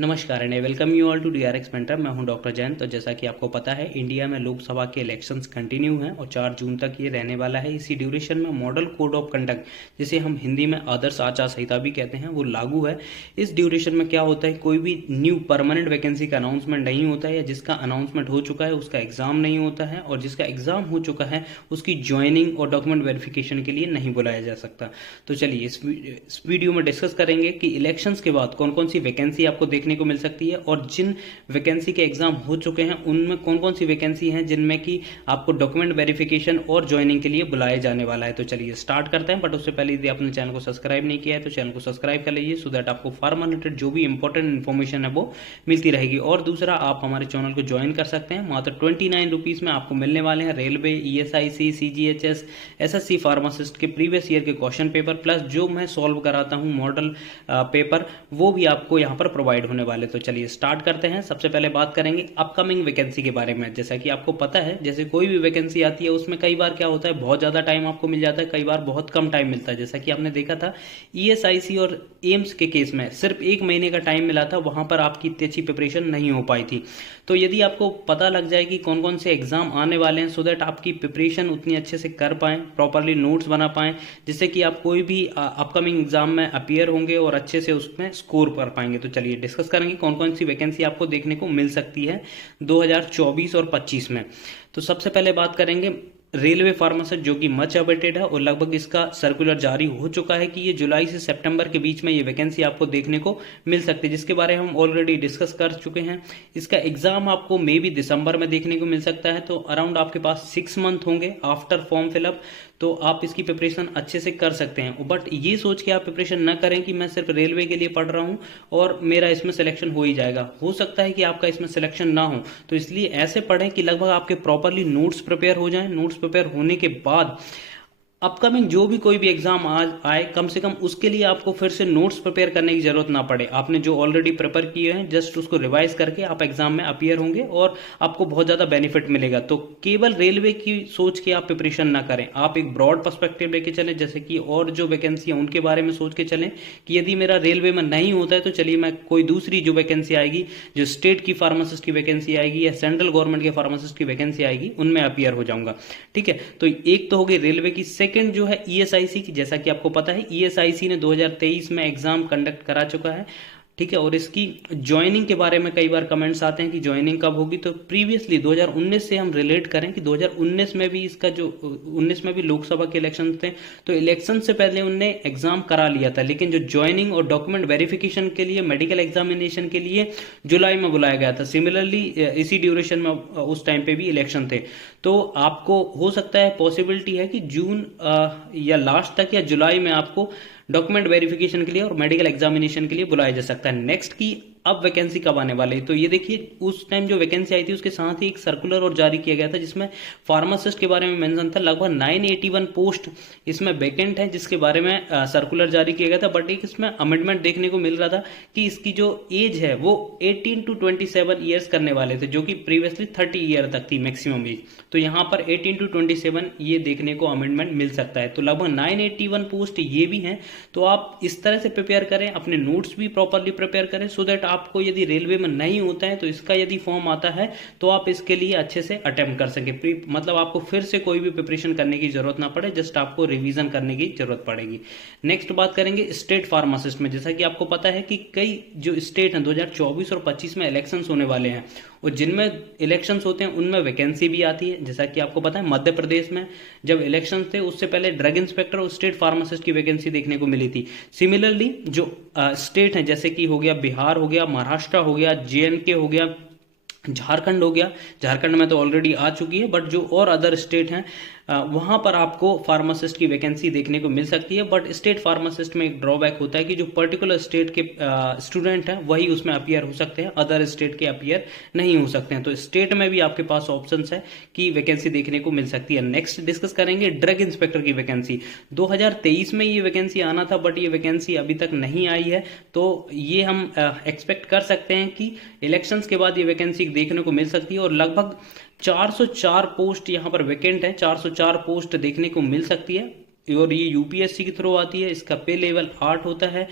नमस्कार and welcome you all to DRX mentor. मैं हूं डॉक्टर जैन। तो जैसा कि आपको पता है, इंडिया में लोकसभा के इलेक्शंस कंटिन्यू हैं और 4 जून तक ये रहने वाला है। इसी ड्यूरेशन में मॉडल कोड ऑफ कंडक्ट, जिसे हम हिंदी में आदर्श आचार संहिता भी कहते हैं, वो लागू है। इस ड्यूरेशन में क्या होता है, कोई भी न्यू परमानेंट वैकेंसी का अनाउंसमेंट नहीं होता है, या जिसका अनाउंसमेंट हो चुका है उसका एग्जाम नहीं होता है, और जिसका एग्जाम हो चुका है उसकी ज्वाइनिंग और डॉक्यूमेंट वेरिफिकेशन के लिए नहीं बुलाया जा सकता। तो चलिए इस वीडियो में डिस्कस करेंगे कि इलेक्शंस के बाद कौन कौन सी वैकेंसी आपको देखने को मिल सकती है, और जिन वैकेंसी के एग्जाम हो चुके हैं उनमें कौन कौन सी वैकेंसी हैं जिनमें कि आपको डॉक्यूमेंट वेरिफिकेशन और ज्वाइनिंग के लिए बुलाया जाने वाला है। तो चलिए स्टार्ट करते हैं, बट उससे पहले यदि आपने चैनल को सब्सक्राइब नहीं किया है तो चैनल को सब्सक्राइब कर लीजिए, सो दैट आपको फार्मा रिलेटेड जो भी इंपॉर्टेंट इन्फॉर्मेशन है वो मिलती रहेगी। और दूसरा, आप हमारे चैनल को ज्वाइन कर सकते हैं। मात्र 29 रुपीज में आपको मिलने वाले हैं railway, ESIC, CGHS, SSC pharmacist के प्रीवियस ईयर के क्वेश्चन पेपर, प्लस जो मैं सॉल्व कराता हूं मॉडल पेपर, वो भी आपको यहाँ पर प्रोवाइड होने वाले। तो चलिए स्टार्ट करते हैं। सबसे पहले बात करेंगे अपकमिंग वैकेंसी के बारे में। जैसा कि आपको पता है, जैसे कोई भी वैकेंसी आती है उसमें कई बार क्या होता है, बहुत ज्यादा टाइम आपको मिल जाता है, कई बार बहुत कम टाइम मिलता है। जैसा कि आपने देखा था ESIC और एम्स के केस में सिर्फ 1 महीने का टाइम मिला था, वहां पर आपकी इतनी अच्छी प्रिपरेशन नहीं हो पाई थी। तो यदि आपको पता लग जाए कि कौन कौन से एग्जाम आने वाले हैं, सो दैट आपकी प्रिपरेशन उतनी अच्छे से कर पाएं, प्रॉपरली नोट्स बना पाएं, जिससे कि आप कोई भी अपकमिंग एग्जाम में अपीयर होंगे और अच्छे से उसमें स्कोर कर पाएंगे। तो चलिए डिस्कस करेंगे कौन कौन सी वैकेंसी आपको देखने को मिल सकती है 2024 और 25 में। तो सबसे पहले बात करेंगे रेलवे फार्मासिस्ट, जो कि मच अवेटेड है और लगभग इसका सर्कुलर जारी हो चुका है कि ये जुलाई से सितंबर के बीच में ये वैकेंसी आपको देखने को मिल सकती है, जिसके बारे में हम ऑलरेडी डिस्कस कर चुके हैं। इसका एग्जाम आपको मे बी दिसंबर में देखने को मिल सकता है। तो अराउंड आपके पास 6 मंथ होंगे आफ्टर फॉर्म फिलअप, तो आप इसकी प्रिपरेशन अच्छे से कर सकते हैं। बट ये सोच के आप प्रिपरेशन न करें कि मैं सिर्फ रेलवे के लिए पढ़ रहा हूं और मेरा इसमें सिलेक्शन हो ही जाएगा। हो सकता है कि आपका इसमें सिलेक्शन ना हो, तो इसलिए ऐसे पढ़ें कि लगभग आपके प्रॉपरली नोट्स प्रिपेयर हो जाएं। नोट्स प्रिपेयर होने के बाद अपकमिंग जो भी कोई भी एग्जाम आज आए, कम से कम उसके लिए आपको फिर से नोट्स प्रिपेयर करने की जरूरत ना पड़े। आपने जो ऑलरेडी प्रिपेयर किए हैं, जस्ट उसको रिवाइज करके आप एग्जाम में अपीयर होंगे और आपको बहुत ज्यादा बेनिफिट मिलेगा। तो केवल रेलवे की सोच के आप प्रिपरेशन ना करें, आप एक ब्रॉड पर्सपेक्टिव लेके चलें, जैसे कि और जो वैकेंसी है उनके बारे में सोच के चलें कि यदि मेरा रेलवे में नहीं होता है तो चलिए मैं कोई दूसरी जो वैकेंसी आएगी, जो स्टेट की फार्मासिस्ट की वैकेंसी आएगी या सेंट्रल गवर्नमेंट के फार्मासिस्ट की वैकेंसी आएगी, उनमें अपीयर हो जाऊंगा। ठीक है, तो एक तो हो गई रेलवे की। सेकंड जो है ESIC की, जैसा कि आपको पता है ESIC ने 2023 में एग्जाम कंडक्ट करा चुका है। ठीक है, और इसकी ज्वाइनिंग के बारे में कई बार कमेंट्स आते हैं कि ज्वाइनिंग कब होगी। तो प्रीवियसली 2019 से हम रिलेट करें कि 2019 में भी इसका जो 19 में भी लोकसभा के इलेक्शन थे, तो इलेक्शन से पहले उनने एग्जाम करा लिया था, लेकिन जो ज्वाइनिंग और डॉक्यूमेंट वेरिफिकेशन के लिए, मेडिकल एग्जामिनेशन के लिए जुलाई में बुलाया गया था। सिमिलरली इसी ड्यूरेशन में उस टाइम पे भी इलेक्शन थे। तो आपको हो सकता है, पॉसिबिलिटी है कि जून या लास्ट तक या जुलाई में आपको डॉक्यूमेंट वेरिफिकेशन के लिए और मेडिकल एग्जामिनेशन के लिए बुलाया जा सकता है। नेक्स्ट की अब वैकेंसी कब आने वाली है, तो ये देखिए उस टाइम जो वैकेंसी आई थी उसके साथ ही एक सर्कुलर और जारी किया गया था, जिसमें फार्मासिस्ट के बारे में मेंशन था। लगभग 981 पोस्ट इसमें वैकेंट है, जिसके बारे में सर्कुलर जारी किया गया था। बट एक इसमें अमेंडमेंट देखने को मिल रहा था कि इसकी जो एज है वो 18 to 27 ईयर्स करने वाले थे, जो कि प्रीवियसली 30 ईयर तक थी मैक्सिमम एज। तो यहाँ पर 18 to 27 ये देखने को अमेंडमेंट मिल सकता है। तो लगभग 981 पोस्ट ये भी हैं। तो आप इस तरह से प्रिपेयर करें, अपने नोट्स भी प्रॉपरली प्रिपेयर करें, सो दैट आपको यदि रेलवे में नहीं होता है तो इसका यदि फॉर्म आता है तो आप इसके लिए अच्छे से अटेम्प्ट कर सके। मतलब आपको फिर से कोई भी प्रिपरेशन करने की जरूरत ना पड़े, जस्ट आपको रिवीजन करने की जरूरत पड़ेगी। नेक्स्ट बात करेंगे स्टेट फार्मासिस्ट में। जैसा कि आपको पता है कि कई जो स्टेट हैं 2024 और 25 में इलेक्शंस होने वाले हैं, और जिनमें इलेक्शंस होते हैं उनमें वैकेंसी भी आती है। जैसा कि आपको पता है, मध्य प्रदेश में जब इलेक्शंस थे उससे पहले ड्रग इंस्पेक्टर और स्टेट फार्मासिस्ट की वैकेंसी देखने को मिली थी। सिमिलरली जो स्टेट हैं, जैसे कि हो गया बिहार, हो गया महाराष्ट्र, हो गया JNK, हो गया झारखंड, हो गया झारखंड में तो ऑलरेडी आ चुकी है, बट जो और अदर स्टेट हैं वहां पर आपको फार्मासिस्ट की वैकेंसी देखने को मिल सकती है। बट स्टेट फार्मासिस्ट में एक ड्रॉबैक होता है कि जो पर्टिकुलर स्टेट के स्टूडेंट हैं वही उसमें अपीयर हो सकते हैं, अदर स्टेट के अपीयर नहीं हो सकते हैं। तो स्टेट में भी आपके पास ऑप्शंस है कि वैकेंसी देखने को मिल सकती है। नेक्स्ट डिस्कस करेंगे ड्रग इंस्पेक्टर की वैकेंसी। 2023 में ये वैकेंसी आना था, बट ये वैकेंसी अभी तक नहीं आई है। तो ये हम एक्सपेक्ट कर सकते हैं कि इलेक्शंस के बाद ये वैकेंसी देखने को मिल सकती है, और लगभग 404 पोस्ट यहाँ पर वैकेंट है। 404 पोस्ट देखने को मिल सकती है, और ये UPSC के थ्रू आती है। इसका पे लेवल 8 होता है।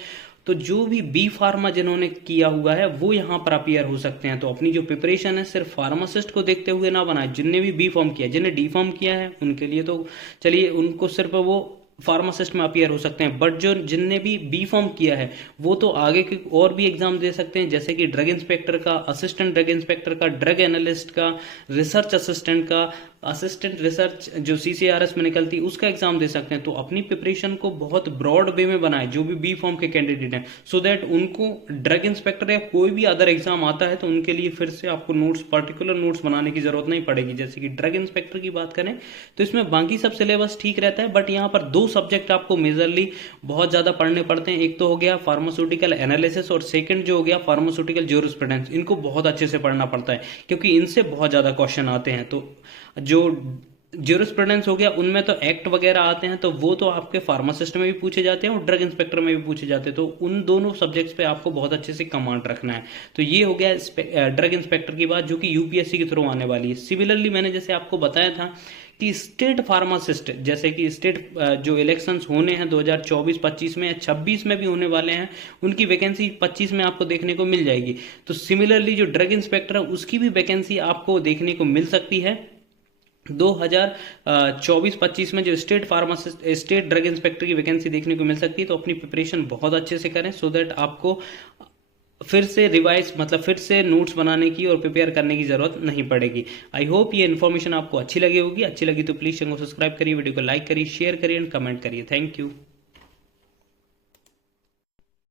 तो जो भी बी फार्मा जिन्होंने किया हुआ है वो यहाँ पर अपीयर हो सकते हैं। तो अपनी जो प्रिपरेशन है सिर्फ फार्मासिस्ट को देखते हुए ना बनाए, जिनने भी बी फॉर्म किया, जिन्हें डी फॉर्म किया है उनके लिए तो चलिए उनको सिर्फ वो फार्मासिस्ट में अपीयर हो सकते हैं, बट जो जिनने भी बी फॉर्म किया है वो तो आगे के और भी एग्जाम दे सकते हैं, जैसे कि ड्रग इंस्पेक्टर का, असिस्टेंट ड्रग इंस्पेक्टर का, ड्रग एनालिस्ट का, रिसर्च असिस्टेंट का, असिस्टेंट रिसर्च जो सीसीआरएस में निकलती है उसका एग्जाम दे सकते हैं। तो अपनी प्रिपरेशन को बहुत ब्रॉड वे में बनाए जो भी बी फॉर्म के कैंडिडेट हैं, सो दैट उनको ड्रग इंस्पेक्टर या कोई भी अदर एग्जाम आता है तो उनके लिए फिर से आपको नोट्स, पर्टिकुलर नोट्स बनाने की जरूरत नहीं पड़ेगी। जैसे कि ड्रग इंस्पेक्टर की बात करें तो इसमें बाकी सब सिलेबस ठीक रहता है, बट यहाँ पर दो सब्जेक्ट आपको मेजरली बहुत ज्यादा पढ़ने पड़ते हैं। एक तो हो गया फार्मास्यूटिकल एनालिसिस और सेकंड जो हो गया फार्मास्यूटिकल ज्यूरिस्प्रूडेंस। इनको बहुत अच्छे से पढ़ना पड़ता है क्योंकि इनसे बहुत ज्यादा क्वेश्चन आते हैं। तो जो ज्यूरिस्प्रूडेंस हो गया उनमें तो एक्ट वगैरह आते हैं, तो वो तो आपके फार्मासिस्ट में भी पूछे जाते हैं और ड्रग इंस्पेक्टर में भी पूछे जाते हैं। तो उन दोनों सब्जेक्ट्स पे आपको बहुत अच्छे से कमांड रखना है। तो ये हो गया ड्रग इंस्पेक्टर की बात, जो कि यूपीएससी के थ्रू आने वाली है। सिमिलरली मैंने जैसे आपको बताया था कि स्टेट फार्मासिस्ट, जैसे कि स्टेट जो इलेक्शंस होने हैं 2024-25 में या 26 में भी होने वाले हैं, उनकी वैकेंसी 25 में आपको देखने को मिल जाएगी। तो सिमिलरली जो ड्रग इंस्पेक्टर है उसकी भी वैकेंसी आपको देखने को मिल सकती है 2024-25 में। जो state pharmacist, state drug inspector की वैकेंसी देखने को मिल सकती है। तो अपनी प्रिपरेशन बहुत अच्छे से करें सो दैट आपको फिर से रिवाइज, मतलब फिर से नोट्स बनाने की और प्रिपेयर करने की जरूरत नहीं पड़ेगी। आई होप ये इन्फॉर्मेशन आपको अच्छी लगी होगी। अच्छी लगी तो प्लीज चैनल को सब्सक्राइब करिए, वीडियो को लाइक करिए, शेयर करिए एंड कमेंट करिए। Thank you.